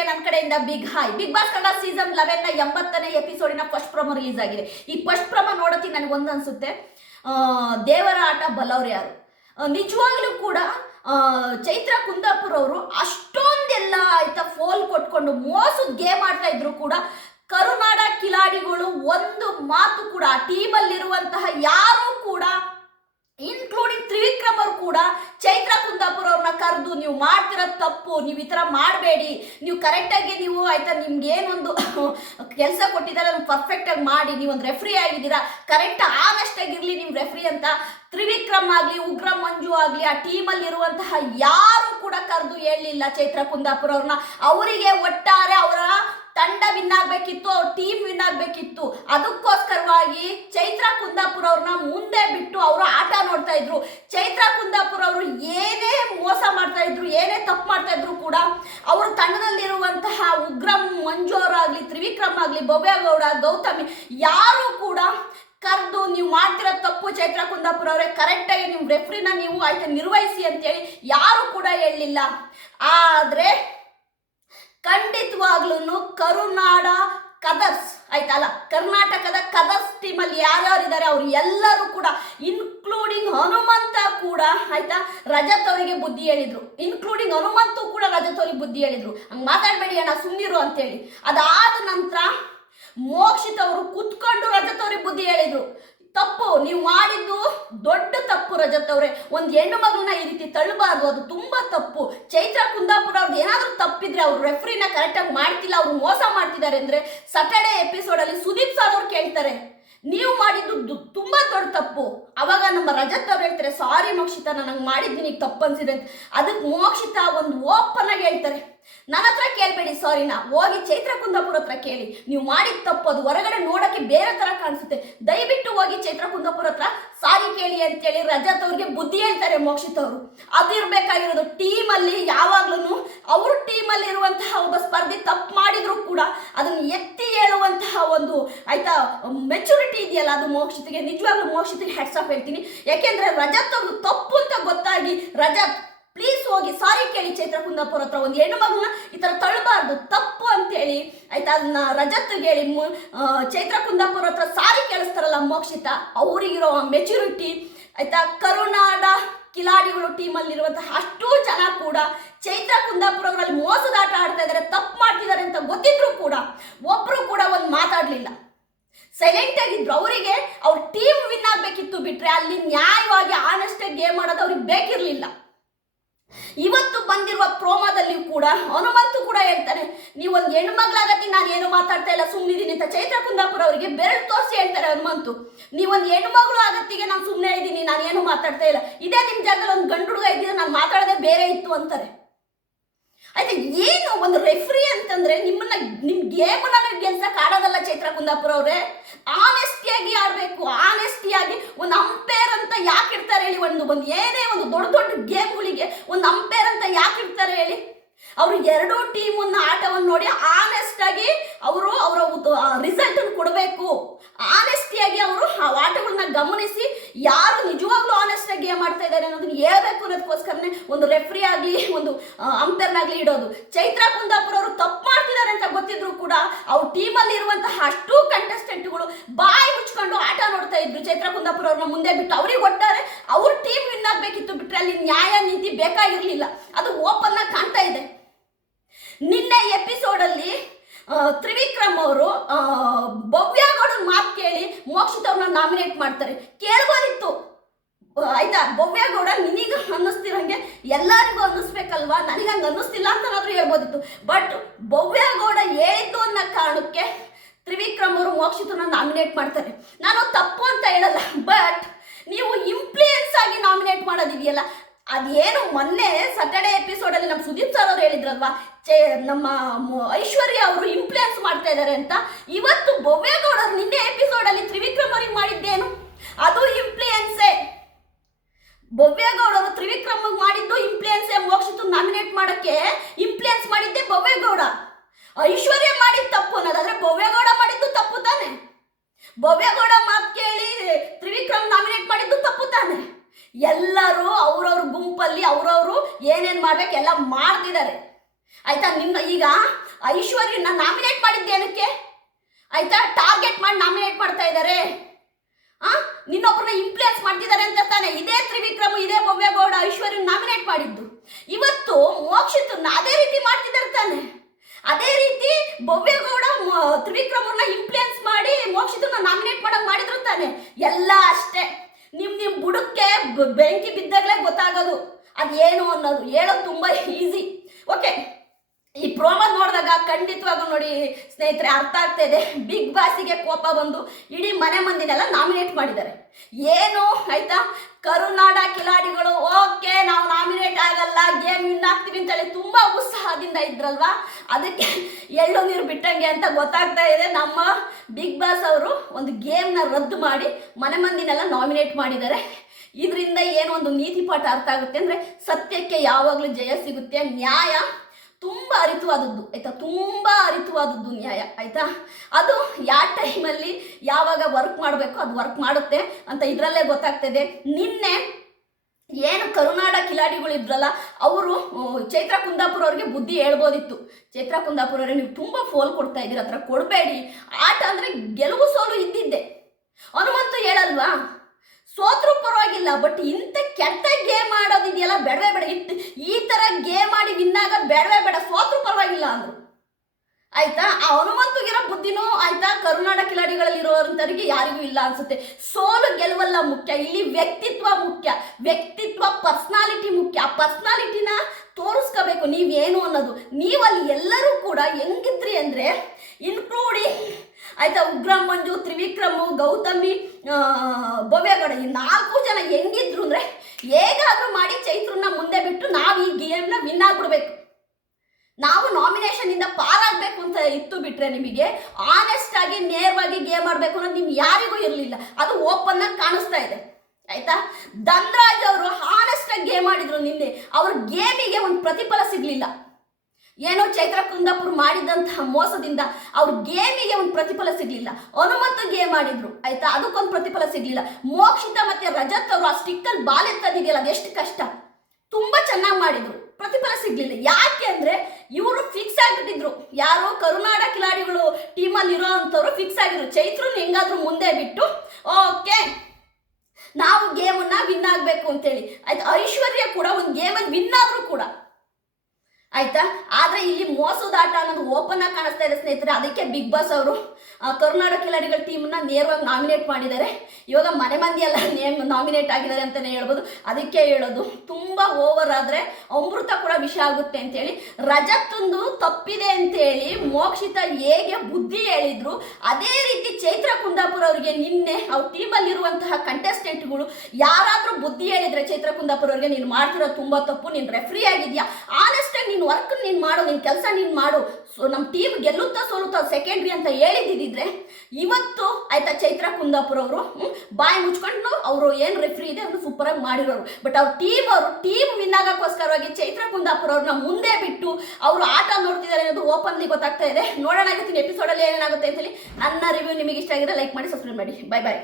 ನನ್ನ ಕಡೆಯಿಂದ big hi Big Boss Kannada season ಲೆವೆನ್ನ ಎಂಬತ್ತನೇ ಎಪಿಸೋಡಿನ ಫಸ್ಟ್ ಪ್ರೊಮೋ ರಿಲೀಸ್ ಆಗಿದೆ. ಈ ಫಸ್ಟ್ ಪ್ರೊಮೋ ನೋಡತಿ ನನಗೆ ಒಂದನ್ಸುತ್ತೆ ಆ, ದೇವರ ಆಟ ಬಲವ್ರು ಯಾರು? ನಿಜವಾಗ್ಲೂ ಕೂಡ ಚೈತ್ರ ಕುಂದಾಪುರ್ ಅವರು ಅಷ್ಟೊಂದೆಲ್ಲ ಆಯ್ತಾ ಫೋಲ್ ಕೊಟ್ಕೊಂಡು ಮೋಸದ ಗೇಮ್ ಆಡ್ತಾ ಇದ್ರು ಕೂಡ ಕರುನಾಡ ಕಿಲಾಡಿಗಳು ಒಂದು ಮಾತು ಕೂಡ ಆ ಟೀಮಲ್ಲಿರುವಂತಹ ಯಾರೂ ಕೂಡ ಇನ್ಕ್ಲೂಡಿಂಗ್ ತ್ರಿವಿಕ್ರಮ್ ಕೂಡ ಚೈತ್ರ ಕುಂದಾಪುರ ಅವ್ರನ್ನ ಕರೆದು ನೀವು ಮಾಡ್ತಿರೋ ತಪ್ಪು ನೀವು ಈ ಥರ ಮಾಡಬೇಡಿ. ನೀವು ಕರೆಕ್ಟಾಗಿ ನೀವು ಆಯಿತಾ ನಿಮ್ಗೆ ಏನೊಂದು ಕೆಲಸ ಕೊಟ್ಟಿದ್ದಾರೆ, ಅದನ್ನು ಪರ್ಫೆಕ್ಟಾಗಿ ಮಾಡಿ, ನೀವು ಒಂದು ರೆಫ್ರಿ ಆಗಿದ್ದೀರಾ ಕರೆಕ್ಟ್ ಆಗಷ್ಟಾಗಿರಲಿ ನಿಮ್ಮ ರೆಫ್ರಿ ಅಂತ. ತ್ರಿವಿಕ್ರಮ್ ಆಗಲಿ, ಉಗ್ರ ಮಂಜು ಆಗಲಿ, ಆ ಟೀಮಲ್ಲಿರುವಂತಹ ಯಾರು ಕೂಡ ಕರೆದು ಹೇಳಲಿಲ್ಲ ಚೈತ್ರ ಕುಂದಾಪುರ ಅವ್ರನ್ನ ಅವರಿಗೆ ಒಟ್ಟಾರೆ ತಂಡ ವಿನ್ ಆಗ್ಬೇಕಿತ್ತು, ಅವ್ರ ಟೀಮ್ ವಿನ್ ಆಗ್ಬೇಕಿತ್ತು. ಅದಕ್ಕೋಸ್ಕರವಾಗಿ ಚೈತ್ರ ಕುಂದಾಪುರ ಅವ್ರನ್ನ ಮುಂದೆ ಬಿಟ್ಟು ಅವರು ಆಟ ನೋಡ್ತಾ ಇದ್ರು. ಚೈತ್ರ ಕುಂದಾಪುರ ಅವರು ಏನೇ ಮೋಸ ಮಾಡ್ತಾ ಇದ್ರು, ಏನೇ ತಪ್ಪು ಮಾಡ್ತಾ ಇದ್ರು ಕೂಡ ಅವ್ರ ತಂಡದಲ್ಲಿರುವಂತಹ ಉಗ್ರಂ ಮಂಜು ಅವರಾಗ್ಲಿ ತ್ರಿವಿಕ್ರಮ್ ಆಗಲಿ ಭವ್ಯಗೌಡ ಗೌತಮಿ ಯಾರು ಕೂಡ ಕರೆದು ನೀವು ಮಾಡ್ತಿರೋ ತಪ್ಪು ಚೈತ್ರ ಕುಂದಾಪುರ ಅವರೇ ಕರೆಕ್ಟಾಗಿ ನೀವು ರೆಫ್ರಿನ ನೀವು ಆಯ್ತು ನಿರ್ವಹಿಸಿ ಅಂತೇಳಿ ಯಾರು ಕೂಡ ಹೇಳಲಿಲ್ಲ. ಆದರೆ ಖಂಡಿತವಾಗ್ಲೂ ಕರುನಾಡ ಕದರ್ಸ್, ಆಯ್ತಲ್ಲ? ಕರ್ನಾಟಕದ ಕದರ್ಸ್ ಟೀಮಲ್ಲಿ ಇದ್ದಾರೆ ಅವ್ರು ಎಲ್ಲರೂ ಕೂಡ ಇನ್ಕ್ಲೂಡಿಂಗ್ ಹನುಮಂತ ಕೂಡ, ಆಯ್ತಾ? ರಜತ್ ಅವರಿಗೆ ಬುದ್ಧಿ ಹೇಳಿದ್ರು. ಇನ್ಕ್ಲೂಡಿಂಗ್ ಹನುಮಂತು ಕೂಡ ರಜತ್ ಅವರಿಗೆ ಬುದ್ಧಿ ಹೇಳಿದ್ರು. ಹಂಗೆ ಮಾತಾಡಬೇಡಿ ಅಣ್ಣ ಸುಮ್ಮನಿರು ಅಂತೇಳಿ. ಅದಾದ ನಂತರ ಮೋಕ್ಷಿತ್ ಅವರು ಕುತ್ಕೊಂಡು ರಜತ್ ಅವ್ರಿಗೆ ಬುದ್ಧಿ ಹೇಳಿದ್ರು. ತಪ್ಪು, ನೀವು ಮಾಡಿದ್ದು ರಜತ್ ಅವರೇ, ಒಂದು ಹೆಣ್ಣು ಮಗಳನ್ನ ಈ ರೀತಿ ತಳ್ಳಬಾರ್ದು, ಅದು ತುಂಬಾ ತಪ್ಪು. ಚೈತ್ರ ಕುಂದಾಪುರ ಅವ್ರದ್ದು ಏನಾದರೂ ತಪ್ಪಿದ್ರೆ ಅವ್ರು ರೆಫ್ರಿನ ಕರೆಕ್ಟಾಗಿ ಮಾಡ್ತಿಲ್ಲ, ಅವ್ರು ಮೋಸ ಮಾಡ್ತಿದ್ದಾರೆ ಅಂದ್ರೆ ಸಟರ್ಡೆ ಎಪಿಸೋಡಲ್ಲಿ ಸುದೀಪ್ ಸರ್ ಅವ್ರು ಕೇಳ್ತಾರೆ, ನೀವು ಮಾಡಿದ್ದು ತುಂಬಾ ದೊಡ್ಡ ತಪ್ಪು. ಅವಾಗ ನಮ್ಮ ರಜತ್ ಅವ್ರು ಹೇಳ್ತಾರೆ ಸಾರಿ ಮೋಕ್ಷಿತ ನನಗೆ ಮಾಡಿದ್ದೀನಿ ತಪ್ಪು ಅನ್ಸಿದೆ ಅದಕ್ಕೆ ಮೋಕ್ಷಿತ ಒಂದು ಓಪನ್ ಆಗಿ ಹೇಳ್ತಾರೆ, ನನ್ನ ಹತ್ರ ಕೇಳಬೇಡಿ ಸಾರಿನ ಹೋಗಿ ಚೈತ್ರ ಕುಂದಾಪುರ ಹತ್ರ ಕೇಳಿ. ನೀವು ಮಾಡಿದ ತಪ್ಪು, ಅದು ಹೊರಗಡೆ ನೋಡಕ್ಕೆ ಬೇರೆ ತರ ಕಾಣಿಸುತ್ತೆ. ದಯವಿಟ್ಟು ಹೋಗಿ ಚೈತ್ರ ಕುಂದಾಪುರ ಹತ್ರ ಸಾರಿ ಹೇಳಿ ರಜತ್ ಅವ್ರಿಗೆ ಬುದ್ಧಿ ಹೇಳ್ತಾರೆ ಮೋಕ್ಷಿತ್ ಅವರು. ಅದಿರ್ಬೇಕಾಗಿರೋದು ಟೀಮಲ್ಲಿ ಯಾವಾಗ್ಲೂ ಅವ್ರ ಟೀಮಲ್ಲಿ ಇರುವಂತಹ ಒಬ್ಬ ಸ್ಪರ್ಧಿ ತಪ್ಪು ಮಾಡಿದ್ರು ಕೂಡ ಅದನ್ನು ಎತ್ತಿ ಹೇಳುವಂತಹ ಒಂದು ಆಯ್ತಾ ಮೆಚುರಿಟಿ ಇದೆಯಲ್ಲ ಅದು ಮೋಕ್ಷಿತಿಗೆ. ನಿಜವಾಗ್ಲೂ ಮೋಕ್ಷಿತಿಗೆ ಹೆಡ್ಸ್ ಆಫ್ ಹೇಳ್ತೀನಿ. ಯಾಕೆಂದ್ರೆ ರಜತ್ ಅವ್ರದ್ದು ತಪ್ಪು ಅಂತ ಗೊತ್ತಾಗಿ ರಜತ್ ಹೋಗಿ ಸಾರಿ ಕೇಳಿ ಚೈತ್ರ ಕುಂದಾಪುರ ಹತ್ರ ಒಂದು ಹೆಣ್ಣು ಮಗುನ ಈ ಥರ ತಳ್ಳಬಾರ್ದು ತಪ್ಪು ಅಂತೇಳಿ, ಆಯ್ತಾ? ಅದನ್ನ ರಜತ್ ಹೇಳಿ ಚೈತ್ರ ಕುಂದಾಪುರ ಹತ್ರ ಸಾರಿ ಕೇಳಿಸ್ತಾರಲ್ಲ ಮೋಕ್ಷಿತ, ಅವರಿಗಿರೋ ಮೆಚುರಿಟಿ ಆಯ್ತಾ? ಕರುನಾಡ ಕಿಲಾಡಿಗಳು ಟೀಮಲ್ಲಿರುವಂತಹ ಅಷ್ಟು ಜನ ಕೂಡ ಚೈತ್ರ ಕುಂದಾಪುರ ಅವರಲ್ಲಿ ಮೋಸದ ಆಟ ಆಡ್ತಾ ಇದ್ದಾರೆ ತಪ್ಪು ಮಾಡ್ತಿದ್ದಾರೆ ಅಂತ ಗೊತ್ತಿದ್ರು ಕೂಡ ಒಬ್ರು ಕೂಡ ಒಂದು ಮಾತಾಡಲಿಲ್ಲ. ಸೈಲೆಂಟ್ ಆಗಿದ್ರು, ಅವರಿಗೆ ಅವ್ರ ಟೀಮ್ ವಿನ್ ಆಗಬೇಕಿತ್ತು ಬಿಟ್ರೆ ಅಲ್ಲಿ ನ್ಯಾಯವಾಗಿ ಆನೆಸ್ಟ್ ಗೇಮ್ ಮಾಡೋದು ಅವ್ರಿಗೆ ಬೇಕಿರ್ಲಿಲ್ಲ. ಇವತ್ತು ಬಂದಿರುವ ಪ್ರೋಮಾದಲ್ಲಿ ಕೂಡ ಹನುಮಂತು ಕೂಡ ಹೇಳ್ತಾರೆ ನೀವು ಒಂದು ಹೆಣ್ಮಗ್ಳಾಗತ್ತಿ ನಾನು ಏನು ಮಾತಾಡ್ತಾ ಇಲ್ಲ ಸುಮ್ಮನಿದ್ದೀನಿ ಅಂತ ಚೈತ್ರ ಕುಂದಾಪುರ ಅವರಿಗೆ ಬೆರಳು ತೋರಿಸಿ ಹೇಳ್ತಾರೆ ಹನುಮಂತು. ನೀವೊಂದು ಹೆಣ್ಮಗಳು ಆಗತ್ತಿಗೆ ನಾನು ಸುಮ್ಮನೆ ಇದ್ದೀನಿ, ನಾನು ಏನು ಮಾತಾಡ್ತಾ ಇಲ್ಲ. ಇದೇ ನಿಮ್ಮ ಜಾಗದಲ್ಲಿ ಒಂದು ಗಂಡು ಹುಡುಗ ನಾನು ಮಾತಾಡದೆ ಬೇರೆ ಇತ್ತು ಅಂತಾರೆ. ಆಯ್ತಾ ಏನು ಒಂದು ರೆಫ್ರಿ ಅಂತಂದ್ರೆ ನಿಮ್ಮನ್ನ, ನಿಮ್ ಗೇಮನ್ನ ಗೆಲ್ಸಕ್ ಆಡೋದಲ್ಲ ಚೈತ್ರ ಕುಂದಾಪುರ ಅವರೇ. ಆನೆಸ್ಟಿಯಾಗಿ ಆಡಬೇಕು ಆನೆಸ್ಟಿಯಾಗಿ ಒಂದು ಅಂಪೇರ್ ಅಂತ ಯಾಕೆ ಇಡ್ತಾರೆ ಹೇಳಿ ಒಂದು ಒಂದು ಏನೇ ಒಂದು ದೊಡ್ಡ ದೊಡ್ಡ ಗೇಮ್ಗಳಿಗೆ ಒಂದು ಅಂಪೇರ್ ಅಂತ ಯಾಕೆ ಇಡ್ತಾರೆ ಹೇಳಿ. ಅವರು ಎರಡೂ ಟೀಮನ್ನ ಆಟವನ್ನು ನೋಡಿ ಆನೆಸ್ಟ್ ಆಗಿ ಅವರು ಅವರ ರಿಸಲ್ಟ್ ಕೊಡಬೇಕು. ಆನೆಸ್ಟಿಯಾಗಿ ಅವರು ಆಟಗಳನ್ನ ಗಮನಿಸಿ ಯಾರು ನಿಜವಾಗ್ಲೂ ಆನೆಸ್ಟ್ ಆಗಿ ಗೇಮ್ ಆಡ್ತಾ ಇದ್ದಾರೆ ಅನ್ನೋದನ್ನ ಹೇಳ್ಬೇಕು ಅನ್ನೋದಕ್ಕೋಸ್ಕರನೇ ಒಂದು ರೆಫ್ರಿ ಆಗಲಿ, ಒಂದು ಅಂಪೇರ್ನಾಗ್ಲಿ ಇಡೋದು. ಚೈತ್ರ ಕುಂದಾಪುರ ಅವರು ತಪ್ಪು ಮಾಡ್ತಿದ್ದಾರೆ ಅಂತ ಗೊತ್ತಿದ್ರು ಕೂಡ ಅವ್ರ ಟೀಮಲ್ಲಿ ಇರುವಂತಹ ಅಷ್ಟು ಕಂಟೆಸ್ಟೆಂಟ್ಗಳು ಬಾಯಿ ಮುಚ್ಕೊಂಡು ಆಟ ನೋಡ್ತಾ ಇದ್ರು. ಚೈತ್ರ ಕುಂದಾಪುರ ಅವ್ರನ್ನ ಮುಂದೆ ಬಿಟ್ಟು ಅವ್ರಿಗೆ ಒಟ್ಟಾರೆ ಅವ್ರ ಟೀಮ್ ವಿನ್ ಆಗ್ಬೇಕಿತ್ತು ಬಿಟ್ರೆ ಅಲ್ಲಿ ನ್ಯಾಯ ನೀತಿ ಬೇಕಾಗಿರ್ಲಿಲ್ಲ. ಅದು ಓಪನ್ ಆಗಿ ಕಾಣ್ತಾ ಇದೆ. ನಿನ್ನೆ ಎಪಿಸೋಡಲ್ಲಿ ತ್ರಿವಿಕ್ರಮ್ ಅವರು ಭವ್ಯಗೌಡನ ಮಾತು ಕೇಳಿ ಮೋಕ್ಷಿತ್ ಅವ್ರನ್ನ ನಾಮಿನೇಟ್ ಮಾಡ್ತಾರೆ. ಕೇಳ್ಬೋದಿತ್ತು ಆಯ್ತಾ? ಭವ್ಯಗೌಡ ನಿನಗ ಅನ್ನಿಸ್ತಿರಂಗೆ ಎಲ್ಲರಿಗೂ ಅನ್ನಿಸ್ಬೇಕಲ್ವಾ? ನನಗೆ ಹಂಗೆ ಅನ್ನಿಸ್ತಿಲ್ಲ ಅಂತನಾದ್ರೂ ಹೇಳ್ಬೋದಿತ್ತು. ಬಟ್ ಭವ್ಯಗೌಡ ಹೇಳಿದ್ದು ಅನ್ನೋ ಕಾರಣಕ್ಕೆ ತ್ರಿವಿಕ್ರಮ್ ಅವರು ಮೋಕ್ಷಿತನ ನಾಮಿನೇಟ್ ಮಾಡ್ತಾರೆ. ನಾನು ತಪ್ಪು ಅಂತ ಹೇಳಲ್ಲ. ಬಟ್ ನೀವು ಇನ್ಫ್ಲೂಯೆನ್ಸ್ ಆಗಿ ನಾಮಿನೇಟ್ ಮಾಡೋದಿದೆಯಲ್ಲ ಅದೇನು ಮೊನ್ನೆ ಸಟರ್ಡೆ ಎಪಿಸೋಡಲ್ಲಿ ನಮ್ಮ ಸುದೀಪ್ ಸರ್ ಅವ್ರು ಹೇಳಿದ್ರಲ್ವಾ ಚೇ ನಮ್ಮ ಐಶ್ವರ್ಯ ಅವರು ಇನ್ಫ್ಲೂಯೆನ್ಸ್ ಮಾಡ್ತಾ ಇದ್ದಾರೆ ಅಂತ. ಇವತ್ತು ಭವ್ಯಗೌಡರು ನಿನ್ನೆ ಎಪಿಸೋಡಲ್ಲಿ ತ್ರಿವಿಕ್ರಮ್ ಅವ್ರಿಗೆ ಮಾಡಿದ್ದೇನು? ಅದು ಇಂಪ್ಲೂಯೆನ್ಸೇ ಭವ್ಯಗೌಡ ಅವರು ತ್ರಿವಿಕ್ರಮ್ ಮಾಡಿದ್ದು ಇಂಪ್ಲೂಯೆನ್ಸೇ ಮೋಕ್ಷಿತು ನಾಮಿನೇಟ್ ಮಾಡಕ್ಕೆ ಇಂಪ್ಲೂಯೆನ್ಸ್ ಮಾಡಿದ್ದೆ ಭವ್ಯಗೌಡ. ಐಶ್ವರ್ಯ ಮಾಡಿದ ತಪ್ಪು ಅನ್ನೋದಾದ್ರೆ ಭವ್ಯಗೌಡ ಮಾಡಿದ್ದು ತಪ್ಪು ತಾನೆ. ಭವ್ಯಗೌಡ ಮಾತು ಕೇಳಿ ತ್ರಿವಿಕ್ರಮ್ ನಾಮಿನೇಟ್ ಮಾಡಿದ್ದು ತಪ್ಪು ತಾನೆ. ಎಲ್ಲರೂ ಅವ್ರವ್ರ ಗುಂಪಲ್ಲಿ ಅವ್ರವರು ಏನೇನು ಮಾಡ್ಬೇಕು ಎಲ್ಲ ಮಾಡ್ತಿದ್ದಾರೆ. ಆಯ್ತಾ? ನಿಮ್ಮ ಈಗ ಐಶ್ವರ್ಯನ ನಾಮಿನೇಟ್ ಮಾಡಿದ್ದೇನಕ್ಕೆ ಆಯ್ತಾ? ಟಾರ್ಗೆಟ್ ಮಾಡಿ ನಾಮಿನೇಟ್ ಮಾಡ್ತಾ ಇದ್ದಾರೆ. ಆ? ನಿನ್ನೊಬ್ಬರನ್ನ ಇನ್ಫ್ಲೂಯೆನ್ಸ್ ಮಾಡ್ತಿದ್ದಾರೆ ಅಂತ ತಾನೆ. ಇದೇ ತ್ರಿವಿಕ್ರಮ, ಇದೇ ಭವ್ಯಗೌಡ ಐಶ್ವರ್ಯ ನಾಮಿನೇಟ್ ಮಾಡಿದ್ದು. ಇವತ್ತು ಮೋಕ್ಷಿತನ್ನ ಅದೇ ರೀತಿ ಮಾಡ್ತಿದ್ದಾರೆ ತಾನೆ. ಅದೇ ರೀತಿ ಭವ್ಯಗೌಡ, ಮ- ತ್ರಿವಿಕ್ರಮನ್ನ ಇನ್ಫ್ಲೂಯೆನ್ಸ್ ಮಾಡಿ ಮೋಕ್ಷಿತನ್ನ ನಾಮಿನೇಟ್ ಮಾಡಕ್ ಮಾಡಿದ್ರು ತಾನೆ. ಎಲ್ಲ ಅಷ್ಟೇ. ನಿಮ್ ನಿಮ್ ಬುಡಕ್ಕೆ ಬೆಂಕಿ ಬಿದ್ದಾಗಲೇ ಗೊತ್ತಾಗೋದು. ಅದೇನು ಅನ್ನೋದು. ಹೇಳೋದು ತುಂಬ ಈಸಿ ಓಕೆ ಈ ಪ್ರೋಮೋ ನೋಡಿದಾಗ ಖಂಡಿತವಾಗೂ ನೋಡಿ ಸ್ನೇಹಿತರೆ, ಅರ್ಥ ಆಗ್ತಾ ಇದೆ. ಬಿಗ್ ಬಾಸಿಗೆ ಕೋಪ ಬಂದು ಇಡೀ ಮನೆ ಮಂದಿನೆಲ್ಲ ನಾಮಿನೇಟ್ ಮಾಡಿದ್ದಾರೆ. ಏನು? ಆಯ್ತಾ ಕರುನಾಡ ಕಿಲಾಡಿಗಳು ಓಕೆ ನಾವು ನಾಮಿನೇಟ್ ಆಗಲ್ಲ ಗೇಮ್ ವಿನ್ ಆಗ್ತೀವಿ ಅಂತೇಳಿ ತುಂಬಾ ಉತ್ಸಾಹದಿಂದ ಇದ್ರಲ್ವಾ? ಅದಕ್ಕೆ ಎಳ್ಳು ನೀರು ಬಿಟ್ಟಂಗೆ ಅಂತ ಗೊತ್ತಾಗ್ತಾ ಇದೆ. ನಮ್ಮ ಬಿಗ್ ಬಾಸ್ ಅವರು ಒಂದು ಗೇಮ್ನ ರದ್ದು ಮಾಡಿ ಮನೆ ಮಂದಿನೆಲ್ಲ ನಾಮಿನೇಟ್ ಮಾಡಿದ್ದಾರೆ. ಇದರಿಂದ ಏನೋ ಒಂದು ನೀತಿ ಪಾಠ ಅರ್ಥ ಆಗುತ್ತೆ ಅಂದ್ರೆ ಸತ್ಯಕ್ಕೆ ಯಾವಾಗಲೂ ಜಯ ಸಿಗುತ್ತೆ. ನ್ಯಾಯ ತುಂಬ ಅರಿತವಾದದ್ದು, ಆಯಿತಾ? ತುಂಬ ಅರಿತವಾದದ್ದು ನ್ಯಾಯ, ಆಯಿತಾ? ಅದು ಯಾವ ಟೈಮಲ್ಲಿ ಯಾವಾಗ ವರ್ಕ್ ಮಾಡಬೇಕು ಅದು ವರ್ಕ್ ಮಾಡುತ್ತೆ ಅಂತ ಇದರಲ್ಲೇ ಗೊತ್ತಾಗ್ತದೆ ನಿನ್ನೆ ಏನು ಕರುನಾಡ ಕಿಲಾಡಿಗಳು ಇದ್ರಲ್ಲ ಅವರು ಚೈತ್ರ ಕುಂದಾಪುರ ಅವ್ರಿಗೆ ಬುದ್ಧಿ ಹೇಳ್ಬೋದಿತ್ತು. ಚೈತ್ರ ಕುಂದಾಪುರ ನೀವು ತುಂಬ ಫೋಲ್ ಕೊಡ್ತಾ ಇದ್ದೀರ, ಹತ್ರ ಕೊಡಬೇಡಿ. ಆಟ ಅಂದರೆ ಗೆಲುವು ಸೋಲು ಇದ್ದಿದ್ದೆ. ಹನುಮಂತು ಹೇಳಲ್ವಾ? ಸೋತ್ರೂ ಪರವಾಗಿಲ್ಲ ಬಟ್ ಇಂಥ ಕೆಟ್ಟ ಗೇಮ್ ಆಡೋದಿದೆಯಲ್ಲ, ಬೇಡವೇ ಬೇಡ. ಇತ್ತು ಈ ಥರ ಗೇಮ್ ಆಡಿ ವಿನ್ನಾಗ ಬೇಡವೇ ಬೇಡ, ಸೋತ್ರೂ ಪರವಾಗಿಲ್ಲ ಅಂದರು. ಆಯ್ತಾ? ಆ ಹನುಮಂತಗಿರೋ ಬುದ್ಧಿನೂ ಆಯ್ತಾ? ಕರುನಾಡ ಕಿಲಾಡಿಗಳಲ್ಲಿ ಇರೋರಂಥವ್ರಿಗೆ ಯಾರಿಗೂ ಇಲ್ಲ ಅನ್ಸುತ್ತೆ. ಸೋಲು ಗೆಲುವಲ್ಲ ಮುಖ್ಯ. ಇಲ್ಲಿ ವ್ಯಕ್ತಿತ್ವ ಮುಖ್ಯ. ವ್ಯಕ್ತಿತ್ವ ಪರ್ಸ್ನಾಲಿಟಿ ಮುಖ್ಯ. ಆ ಪರ್ಸ್ನಾಲಿಟಿನ ತೋರಿಸ್ಕೋಬೇಕು ನೀವೇನು ಅನ್ನೋದು. ನೀವಲ್ಲಿ ಎಲ್ಲರೂ ಕೂಡ ಹೆಂಗಿದ್ರಿ ಅಂದರೆ ಇನ್ಕ್ಲೂಡಿ ಆಯ್ತಾ, ಉಗ್ರಂ, ಮಂಜು, ತ್ರಿವಿಕ್ರಮು, ಗೌತಮಿ ಭವ್ಯಗೌಡ, ಈ ನಾಲ್ಕು ಜನ ಹೆಂಗಿದ್ರು ಅಂದರೆ ಹೇಗಾದರೂ ಮಾಡಿ ಚೈತ್ರನ್ನ ಮುಂದೆ ಬಿಟ್ಟು ನಾವು ಈ ಗೇಮ್ನ ವಿನ್ ಆಗ್ಬಿಡ್ಬೇಕು. ನಾವು ನಾಮಿನೇಷನ್ ಇಂದ ಪಾರಾಗಬೇಕು ಅಂತ ಇತ್ತು ಬಿಟ್ರೆ ನಿಮಗೆ ಆನೆಸ್ಟ್ ಆಗಿ, ನೇರವಾಗಿ ಗೇಮ್ ಆಡಬೇಕು ಅನ್ನೋದು ನಿಮ್ಗೆ ಯಾರಿಗೂ ಇರಲಿಲ್ಲ. ಅದು ಓಪನ್ ಆಗಿ ಕಾಣಿಸ್ತಾ ಇದೆ. ಆಯ್ತಾ? ಧನ್ರಾಜ್ ಅವರು ಹಾನೆಸ್ಟ್ ಆಗಿ ಗೇಮ್ ಮಾಡಿದ್ರು ನಿನ್ನೆ. ಅವ್ರ ಗೇಮಿಗೆ ಒಂದು ಪ್ರತಿಫಲ ಸಿಗ್ಲಿಲ್ಲ. ಏನೋ ಚೈತ್ರ ಕುಂದಾಪುರ್ ಮಾಡಿದಂತಹ ಮೋಸದಿಂದ ಅವ್ರ ಗೇಮಿಗೆ ಒಂದು ಪ್ರತಿಫಲ ಸಿಗ್ಲಿಲ್ಲ. ಹನುಮಂತ ಗೇಮ್ ಆಡಿದ್ರು. ಆಯ್ತಾ? ಅದಕ್ಕೊಂದು ಪ್ರತಿಫಲ ಸಿಗ್ಲಿಲ್ಲ. ಮೋಕ್ಷಿತ ಮತ್ತೆ ರಜತ್ ಅವರು ಆ ಸ್ಟಿಕ್ಕಲ್ಲಿ ಬಾಲ್ ಎತ್ತದಿದೆಯಲ್ಲ ಅದೆಷ್ಟು ಕಷ್ಟ. ತುಂಬಾ ಚೆನ್ನಾಗಿ ಮಾಡಿದ್ರು. ಪ್ರತಿಫಲ ಸಿಗ್ಲಿಲ್ಲ. ಯಾಕೆ ಅಂದ್ರೆ ಇವರು ಫಿಕ್ಸ್ ಆಗಿಬಿಟ್ಟಿದ್ರು. ಯಾರು ಕರುನಾಡ ಕಿಲಾಡಿಗಳು ಟೀಮಲ್ಲಿ ಇರೋ ಅಂತವ್ರು ಫಿಕ್ಸ್ ಆಗಿದ್ರು. ಚೈತ್ರ ಹೆಂಗಾದ್ರೂ ಮುಂದೆ ಬಿಟ್ಟು ಓಕೆ ನಾವು ಗೇಮನ್ನ ವಿನ್ ಆಗಬೇಕು ಅಂತೇಳಿ. ಐಶ್ವರ್ಯ ಕೂಡ ಒಂದು ಗೇಮಲ್ಲಿ ವಿನ್ ಆದ್ರೂ ಕೂಡ ಆಯ್ತಾ? ಆದ್ರೆ ಇಲ್ಲಿ ಮೋಸದಾಟ ಅನ್ನೋದು ಓಪನ್ ಆಗಿ ಕಾಣಿಸ್ತಾ ಇದೆ ಸ್ನೇಹಿತರೆ. ಅದಕ್ಕೆ ಬಿಗ್ ಬಾಸ್ ಅವರು ಕರ್ನಾಟಕ ಕಿಲಾಡಿಗಳ ಟೀಮ್ನ ನೇರವಾಗಿ ನಾಮಿನೇಟ್ ಮಾಡಿದ್ದಾರೆ. ಇವಾಗ ಮನೆ ಮಂದಿ ಎಲ್ಲ ನೇಮ್ ನಾಮಿನೇಟ್ ಆಗಿದ್ದಾರೆ ಅಂತಲೇ ಹೇಳ್ಬೋದು. ಅದಕ್ಕೆ ಹೇಳೋದು, ತುಂಬ ಓವರ್ ಆದರೆ ಅಮೃತ ಕೂಡ ವಿಷ ಆಗುತ್ತೆ ಅಂತೇಳಿ. ರಜತ್ತೊಂದು ತಪ್ಪಿದೆ ಅಂತೇಳಿ ಮೋಕ್ಷಿತ ಹೇಗೆ ಬುದ್ಧಿ ಹೇಳಿದ್ರು, ಅದೇ ರೀತಿ ಚೈತ್ರ ಕುಂದಾಪುರ ಅವರಿಗೆ ನಿನ್ನೆ ಅವ್ರ ಟೀಮಲ್ಲಿರುವಂತಹ ಕಂಟೆಸ್ಟೆಂಟ್ಗಳು ಯಾರಾದರೂ ಬುದ್ಧಿ ಹೇಳಿದ್ರೆ ಚೈತ್ರ ಕುಂದಾಪುರ ಅವರಿಗೆ, ನೀನು ಮಾಡ್ತಿರೋ ತುಂಬ ತಪ್ಪು, ನೀನು ರೆಫ್ರಿ ಆಗಿದೆಯಾ? ಆನೆಸ್ಟಾಗಿ ನೀನು ವರ್ಕ್ ನೀನು ಮಾಡು ನಿನ್ನ ಕೆಲಸ ನೀನು ಮಾಡು. ಸೊ ನಮ್ಮ ಟೀಮ್ ಗೆಲ್ಲುತ್ತಾ ಸೋಲುತ್ತಾ ಸೆಕೆಂಡ್ರಿ ಅಂತ ಹೇಳಿದ್ದಿದ್ರೆ ಇವತ್ತು ಆಯ್ತಾ ಚೈತ್ರ ಕುಂದಾಪುರ ಅವರು ಬಾಯಿ ಮುಚ್ಕೊಂಡು ಅವರು ಏನು ರೆಫ್ರಿ ಇದೆ ಅದನ್ನು ಸೂಪರಾಗಿ ಮಾಡಿರೋರು. ಬಟ್ ಅವ್ರ ಟೀಮ್ ಅವರು ಟೀಮ್ ವಿನ್ ಆಗೋಕ್ಕೋಸ್ಕರವಾಗಿ ಚೈತ್ರ ಕುಂದಾಪುರ ಅವ್ರನ್ನ ಮುಂದೆ ಬಿಟ್ಟು ಅವರು ಆಟ ನೋಡ್ತಿದ್ದಾರೆ ಅನ್ನೋದು ಓಪನ್ಲಿ ಗೊತ್ತಾಗ್ತಾ ಇದೆ. ನೋಡೋಣ, ಇವತ್ತಿನ ಎಪಿಸೋಡಲ್ಲಿ ಅಂತ ಅಂತೇಳಿ ನನ್ನ ರಿವ್ಯೂ ನಿಮಗೆ ಇಷ್ಟ ಆಗಿದೆ ಲೈಕ್ ಮಾಡಿ ಸಬ್ಸ್ಕ್ರೈಬ್ ಮಾಡಿ. Bye bye